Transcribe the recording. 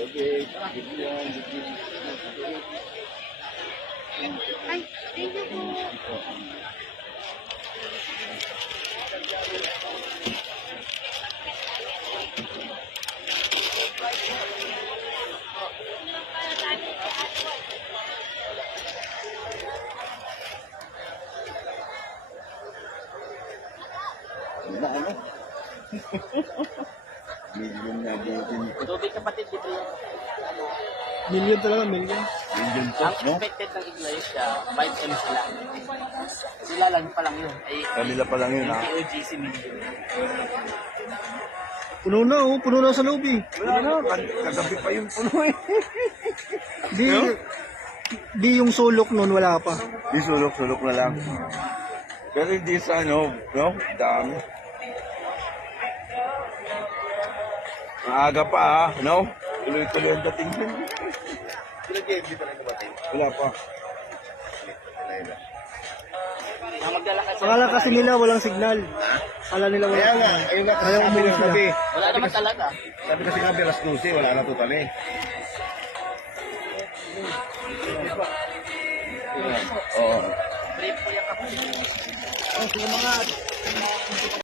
Ay, thank you po. Wala ano? Million na din. Tubig kapatid dito yung Million talaga, million. Million to, ang no? expected ng iglesia, 5M sila. Sila lang pa lang yun. Ay, Kanila pa lang yun, ha? POGC million. Puno na, oh. Puno na sa loob, eh. Wala na, kagabi pa yung puno eh. Di yung sulok nun, wala pa. Di sulok-sulok na lang. Pero hindi sa ano, no? Dami. Maaga pa ha, no? Tuloy-tuloy ang dating din. Wala pa. Magdala ka Akala kasi nila walang signal. Akala nila walang Kaya nga, signal. ayun nga, Kaya umuwi sila. Wala naman talaga. Sabi kasi nga, Beras 12, wala na totally. Oo. Brief ko yung kapatid.